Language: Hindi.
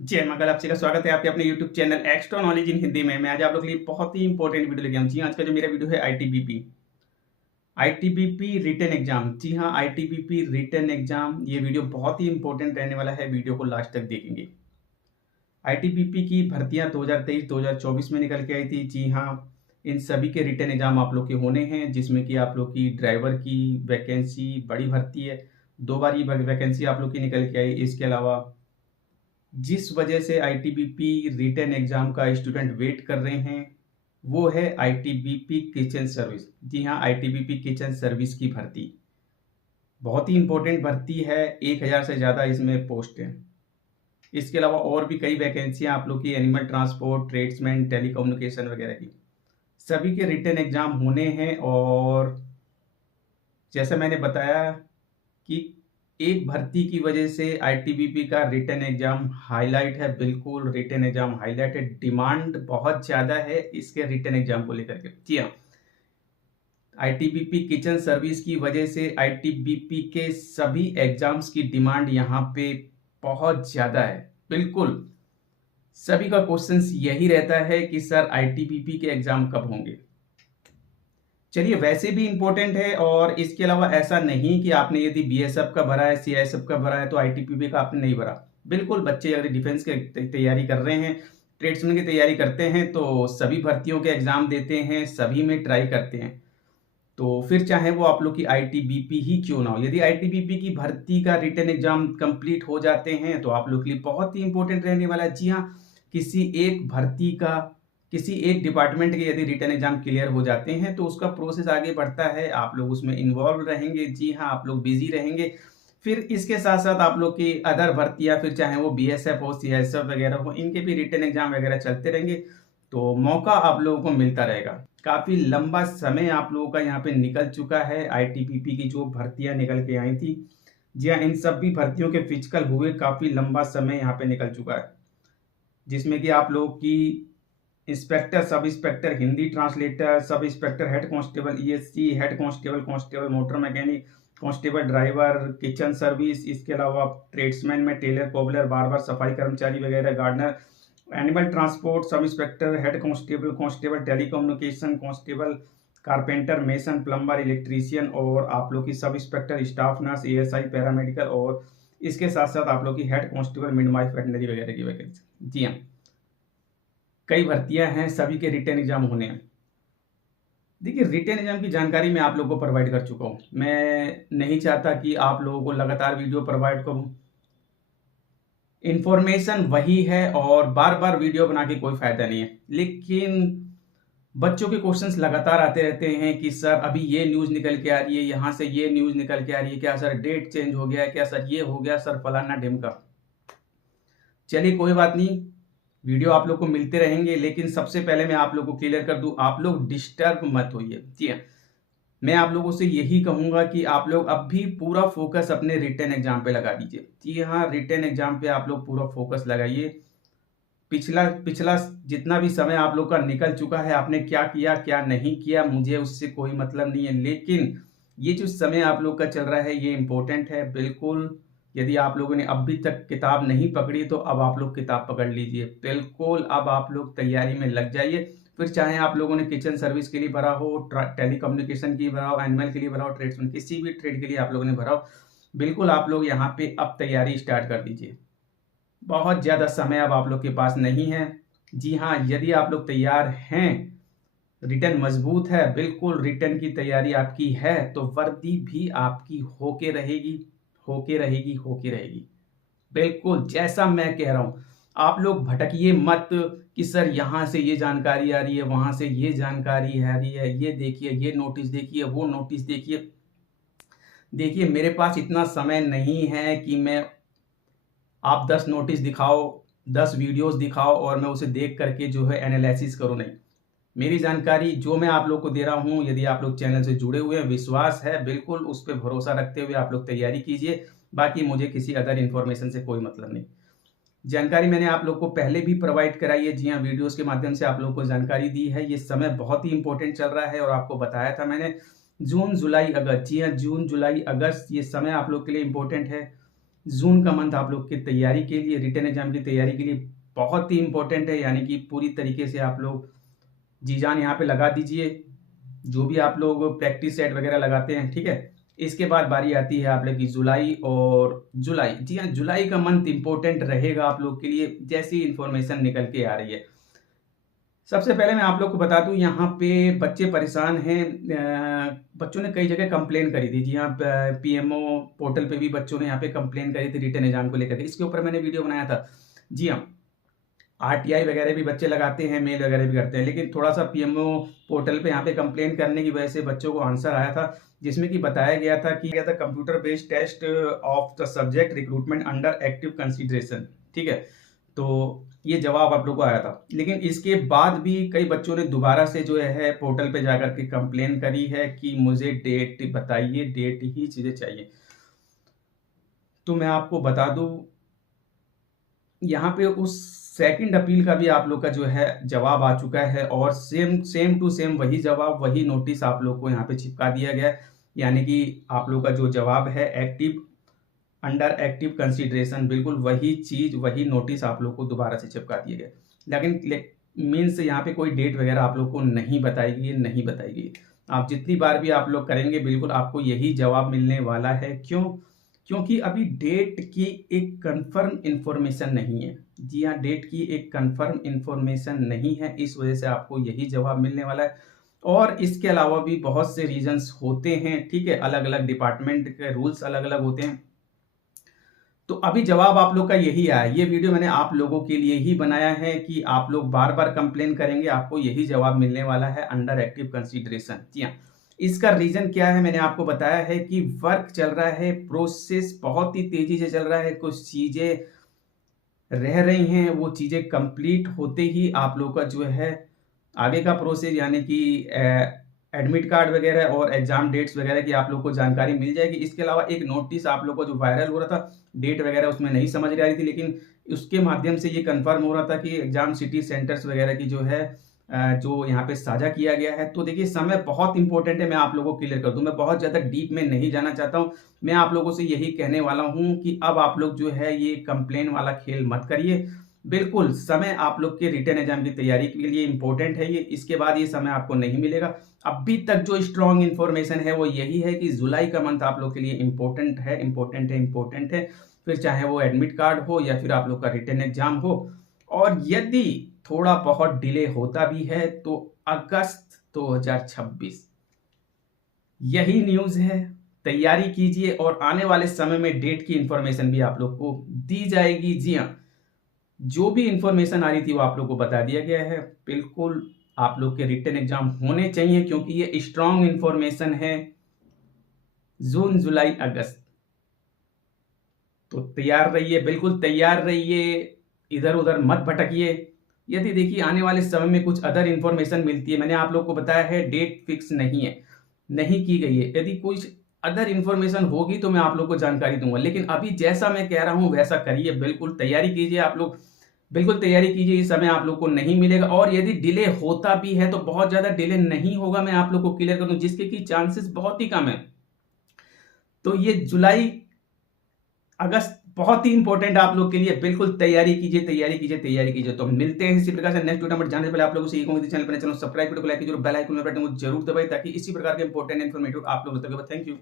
जय मां कल आपसे का स्वागत है आपके अपने YouTube channel extra knowledge in Hindi में। मैं आज आप लोग के लिए बहुत ही इंपॉर्टेंट वीडियो लेके आया हूं। जी हाँ, आज का जो मेरा वीडियो है आईटीबीपी रिटन एग्जाम। जी हाँ, आईटीबीपी रिटन एग्जाम, ये वीडियो बहुत ही इंपॉर्टेंट रहने वाला है। वीडियो को लास्ट तक देखेंगे। आईटीबीपी की भर्तियां 2023-2024 में निकल के आई थी। जी हाँ, इन सभी के रिटन एग्जाम आप लोग के होने हैं, जिसमें कि आप लोग की ड्राइवर की वैकेंसी बड़ी भर्ती है। 2 बार ये वैकेंसी आप लोग की निकल के आई। इसके अलावा जिस वजह से आईटीबीपी रिटन एग्जाम का स्टूडेंट वेट कर रहे हैं, वो है आईटीबीपी किचन सर्विस। जी हाँ, आईटीबीपी किचन सर्विस की भर्ती बहुत ही इंपॉर्टेंट भर्ती है। 1000 से ज़्यादा इसमें पोस्ट है। इसके अलावा और भी कई वैकेंसियां आप लोग की एनिमल ट्रांसपोर्ट, ट्रेड्समैन, टेलीकम्युनिकेशन वगैरह की, सभी के रिटन एग्जाम होने हैं। और जैसा मैंने बताया कि एक भर्ती की वजह से आईटीबीपी का रिटन एग्जाम हाईलाइट है। बिल्कुल रिटन एग्जाम हाईलाइट है। डिमांड बहुत ज़्यादा है इसके रिटन एग्जाम को लेकर के। जी हाँ, आईटीबीपी किचन सर्विस की वजह से आईटीबीपी के सभी एग्जाम्स की डिमांड यहाँ पे बहुत ज़्यादा है। बिल्कुल सभी का क्वेश्चंस यही रहता है कि सर आईटीबीपी के एग्जाम कब होंगे। चलिए, वैसे भी इम्पोर्टेंट है। और इसके अलावा ऐसा नहीं कि आपने यदि बीएसएफ का भरा है, सीआईएसएफ का भरा है तो आईटीबीपी का आपने नहीं भरा। बिल्कुल, बच्चे अगर डिफेंस की तैयारी कर रहे हैं, ट्रेड्समैन की तैयारी करते हैं, तो सभी भर्तियों के एग्जाम देते हैं, सभी में ट्राई करते हैं। तो फिर चाहे वो आप लोग की आईटीबीपी ही क्यों ना हो, यदि आईटीबीपी की भर्ती का रिटन एग्जाम कंप्लीट हो जाते हैं तो आप लोग के लिए बहुत ही इंपॉर्टेंट रहने वाला है। जी हाँ, किसी एक भर्ती का, किसी एक डिपार्टमेंट के यदि रिटन एग्जाम क्लियर हो जाते हैं तो उसका प्रोसेस आगे बढ़ता है। आप लोग उसमें इन्वॉल्व रहेंगे। जी हाँ, आप लोग बिजी रहेंगे। फिर इसके साथ साथ आप लोग की अदर भर्तियां, फिर चाहे वो बीएसएफ हो, सीआईएसएफ वगैरह हो, इनके भी रिटन एग्जाम वगैरह चलते रहेंगे। तो मौका आप लोगों को मिलता रहेगा। काफ़ी लंबा समय आप लोगों का यहाँ पे निकल चुका है। आईटीबीपी की जो भर्तियां निकल के आई थी, जी हाँ, इन सभी भर्तियों के फिजिकल हुए काफ़ी लंबा समय यहाँ पे निकल चुका है, जिसमें कि आप लोगों की inspector, sub inspector, Hindi translator, सब inspector, head constable ESC, head constable, constable motor mechanic, constable driver, kitchen service, इसके अलावा ट्रेड्समैन में टेलर, कोबलर, बार्बर, सफाई कर्मचारी वगैरह, gardener, animal transport, sub inspector, head constable, constable telecommunication, constable, carpenter, mason, plumber, electrician, और आप लोग की sub inspector, staff nurse, ASI, paramedical, और इसके साथ साथ आप लोग की हेड कांस्टेबल, मिडवाइफ, वेटनरी वगैरह की वैकेंसी। जी हाँ, कई भर्तियां हैं, सभी के रिटर्न एग्जाम होने हैं। देखिए, रिटर्न एग्जाम की जानकारी मैं आप लोगों को प्रोवाइड कर चुका हूँ। मैं नहीं चाहता कि आप लोगों को लगातार वीडियो प्रोवाइड करूँ। इन्फॉर्मेशन वही है और बार बार वीडियो बना के कोई फायदा नहीं है। लेकिन बच्चों के क्वेश्चंस लगातार आते रहते हैं कि सर अभी ये न्यूज़ निकल के आ रही है, यहाँ से ये न्यूज़ निकल के आ रही है, क्या सर डेट चेंज हो गया है, क्या सर ये हो गया, सर फलाना ढिमका। चलिए, कोई बात नहीं, वीडियो आप लोग को मिलते रहेंगे। लेकिन सबसे पहले मैं आप लोग को क्लियर कर दूं, आप लोग डिस्टर्ब मत होइए। जी हाँ, मैं आप लोगों से यही कहूंगा कि आप लोग अब भी पूरा फोकस अपने रिटन एग्जाम पे लगा दीजिए। जी हाँ, रिटन एग्जाम पे आप लोग पूरा फोकस लगाइए। पिछला पिछला जितना भी समय आप लोग का निकल चुका है, आपने क्या किया क्या नहीं किया मुझे उससे कोई मतलब नहीं है। लेकिन ये जो समय आप लोग का चल रहा है ये इम्पोर्टेंट है। बिल्कुल, यदि आप लोगों ने अभी तक किताब नहीं पकड़ी तो अब आप लोग किताब पकड़ लीजिए। बिल्कुल, अब आप लोग तैयारी में लग जाइए। फिर चाहे आप लोगों ने किचन सर्विस के लिए भरा हो, टेलीकम्युनिकेशन के लिए भरा हो, एनिमल के लिए भरा हो, ट्रेड्समैन, किसी भी ट्रेड के लिए आप लोगों ने भरा हो, बिल्कुल आप लोग यहाँ पे अब तैयारी स्टार्ट कर दीजिए। बहुत ज़्यादा समय अब आप लोग के पास नहीं है। जी हाँ, यदि आप लोग तैयार हैं, रिटन मजबूत है, बिल्कुल रिटन की तैयारी आपकी है, तो वर्दी भी आपकी होके रहेगी, होके रहेगी, होके रहेगी। बिल्कुल जैसा मैं कह रहा हूँ, आप लोग भटकिए मत कि सर यहाँ से ये जानकारी आ रही है, वहाँ से ये जानकारी आ रही है, ये देखिए, ये नोटिस देखिए, वो नोटिस देखिए। देखिए, मेरे पास इतना समय नहीं है कि मैं, आप 10 नोटिस दिखाओ, 10 वीडियोस दिखाओ और मैं उसे देख करके जो है एनालिसिस करूँ, नहीं। मेरी जानकारी जो मैं आप लोग को दे रहा हूँ, यदि आप लोग चैनल से जुड़े हुए हैं, विश्वास है, बिल्कुल उस पे भरोसा रखते हुए आप लोग तैयारी कीजिए। बाकी मुझे किसी अदर इन्फॉर्मेशन से कोई मतलब नहीं। जानकारी मैंने आप लोग को पहले भी प्रोवाइड कराई है। जी हाँ, वीडियोस के माध्यम से आप लोग को जानकारी दी है। ये समय बहुत ही इंपॉर्टेंट चल रहा है और आपको बताया था मैंने, जून, जुलाई, अगस्त। जी हाँ, जून, जुलाई, अगस्त, ये समय आप लोग के लिए इंपॉर्टेंट है। जून का मंथ आप लोग की तैयारी के लिए, रिटन एग्जाम की तैयारी के लिए बहुत ही इंपॉर्टेंट है, यानी कि पूरी तरीके से आप लोग जी जान यहाँ पे लगा दीजिए, जो भी आप लोग प्रैक्टिस सेट वगैरह लगाते हैं, ठीक है। इसके बाद बारी आती है आप लोग की जुलाई, और जुलाई, जी हाँ, जुलाई का मंथ इंपॉर्टेंट रहेगा आप लोग के लिए, जैसी इंफॉर्मेशन निकल के आ रही है। सबसे पहले मैं आप लोग को बता दूं, यहाँ पे बच्चे परेशान हैं। बच्चों ने कई जगह कंप्लेन करी थी, जी हाँ, पीएमओ पोर्टल पे भी बच्चों ने यहाँ पे कंप्लेन करी थी रिटन एग्जाम को लेकर के। इसके ऊपर मैंने वीडियो बनाया था। जी हाँ, आरटीआई वगैरह भी बच्चे लगाते हैं, मेल वगैरह भी करते हैं, लेकिन थोड़ा सा पीएमओ पोर्टल पे यहाँ पे कंप्लेन करने की वजह से बच्चों को आंसर आया था, जिसमें कि बताया गया था कि computer based test of the subject recruitment under active consideration, ठीक है। तो ये जवाब आप लोग को आया था, लेकिन इसके बाद भी कई बच्चों ने दोबारा से जो है पोर्टल पे जाकर के कंप्लेन करी है कि मुझे डेट बताइए, डेट ही चीज़ें चाहिए। तो मैं आपको बता दूं, यहाँ पे उस सेकंड अपील का भी आप लोग का जो है जवाब आ चुका है, और सेम टू सेम वही जवाब, वही नोटिस आप लोग को यहाँ पे चिपका दिया गया है। यानी कि आप लोग का जो जवाब है एक्टिव, अंडर एक्टिव कंसीडरेशन, बिल्कुल वही चीज, वही नोटिस आप लोग को दोबारा से चिपका दिया गया। लेकिन मीन्स यहाँ पे कोई डेट वगैरह आप लोग को नहीं बताएगी, नहीं बताएगी। आप जितनी बार भी आप लोग करेंगे, बिल्कुल आपको यही जवाब मिलने वाला है। क्यों? क्योंकि अभी डेट की एक कंफर्म इंफॉर्मेशन नहीं है। जी हाँ, डेट की एक कंफर्म इंफॉर्मेशन नहीं है, इस वजह से आपको यही जवाब मिलने वाला है। और इसके अलावा भी बहुत से रीजंस होते हैं, ठीक है, अलग अलग डिपार्टमेंट के रूल्स अलग अलग होते हैं। तो अभी जवाब आप लोग का यही आया। ये वीडियो मैंने आप लोगों के लिए ही बनाया है कि आप लोग बार बार कंप्लेन करेंगे, आपको यही जवाब मिलने वाला है, अंडर एक्टिव कंसीडरेशन। जी हाँ, इसका रीजन क्या है मैंने आपको बताया है कि वर्क चल रहा है, प्रोसेस बहुत ही तेजी से चल रहा है, कुछ चीजें रह रही हैं, वो चीजें कंप्लीट होते ही आप लोग का जो है आगे का प्रोसेस, यानी कि एडमिट कार्ड वगैरह और एग्जाम डेट्स वगैरह की आप लोग को जानकारी मिल जाएगी। इसके अलावा एक नोटिस आप लोग को जो वायरल हो रहा था, डेट वगैरह उसमें नहीं समझ आ रही थी, लेकिन उसके माध्यम से ये कंफर्म हो रहा था कि एग्जाम सिटी सेंटर्स वगैरह की जो है जो यहाँ पे साझा किया गया है। तो देखिए, समय बहुत इंपॉर्टेंट है, मैं आप लोगों को क्लियर कर दूं, मैं बहुत ज़्यादा डीप में नहीं जाना चाहता हूँ। मैं आप लोगों से यही कहने वाला हूँ कि अब आप लोग जो है ये कंप्लेन वाला खेल मत करिए। बिल्कुल समय आप लोग के रिटन एग्जाम की तैयारी के लिए इंपॉर्टेंट है ये, इसके बाद ये समय आपको नहीं मिलेगा। अभी तक जो स्ट्रॉन्ग इन्फॉर्मेशन है वो यही है कि जुलाई का मंथ आप लोग के लिए इंपॉर्टेंट है, इंपॉर्टेंट है, इंपॉर्टेंट है। फिर चाहे वो एडमिट कार्ड हो या फिर आप लोग का रिटन एग्जाम हो, और यदि थोड़ा बहुत डिले होता भी है तो अगस्त 2026, यही न्यूज है। तैयारी कीजिए और आने वाले समय में डेट की इंफॉर्मेशन भी आप लोग को दी जाएगी। जी हाँ, जो भी इंफॉर्मेशन आ रही थी वो आप लोग को बता दिया गया है। बिल्कुल आप लोग के रिटन एग्जाम होने चाहिए, क्योंकि ये स्ट्रॉन्ग इंफॉर्मेशन है। जून, जुलाई, अगस्त, तो तैयार रहिए, बिल्कुल तैयार रहिए, इधर उधर मत भटकिए। यदि देखिए आने वाले समय में कुछ अदर इंफॉर्मेशन मिलती है, मैंने आप लोग को बताया है डेट फिक्स नहीं है, नहीं की गई है। यदि कुछ अदर इंफॉर्मेशन होगी तो मैं आप लोग को जानकारी दूंगा, लेकिन अभी जैसा मैं कह रहा हूं वैसा करिए, बिल्कुल तैयारी कीजिए आप लोग, बिल्कुल तैयारी कीजिए। इस समय आप लोग को नहीं मिलेगा, और यदि डिले होता भी है तो बहुत ज्यादा डिले नहीं होगा, मैं आप लोग को क्लियर कर दूं, जिसके की चांसेस बहुत ही कम है। तो ये जुलाई, अगस्त बहुत ही इंपॉर्टेंट आप लोग के लिए, बिल्कुल तैयारी कीजिए, तैयारी कीजिए, तैयारी कीजिए। तो हम मिलते हैं इसी प्रकार से नेक्स्ट वीडियो में। जाने से पहले आप लोगों से यही कहूंगा, चैनल पर सब्सक्राइब, वीडियो को लाइक कीजिए, बेल आइकन बटन को जरूर दबाइए, ताकि इसी प्रकार के इंपॉर्टेंट इन्फॉर्मेटिव आप लोग तक। Thank you.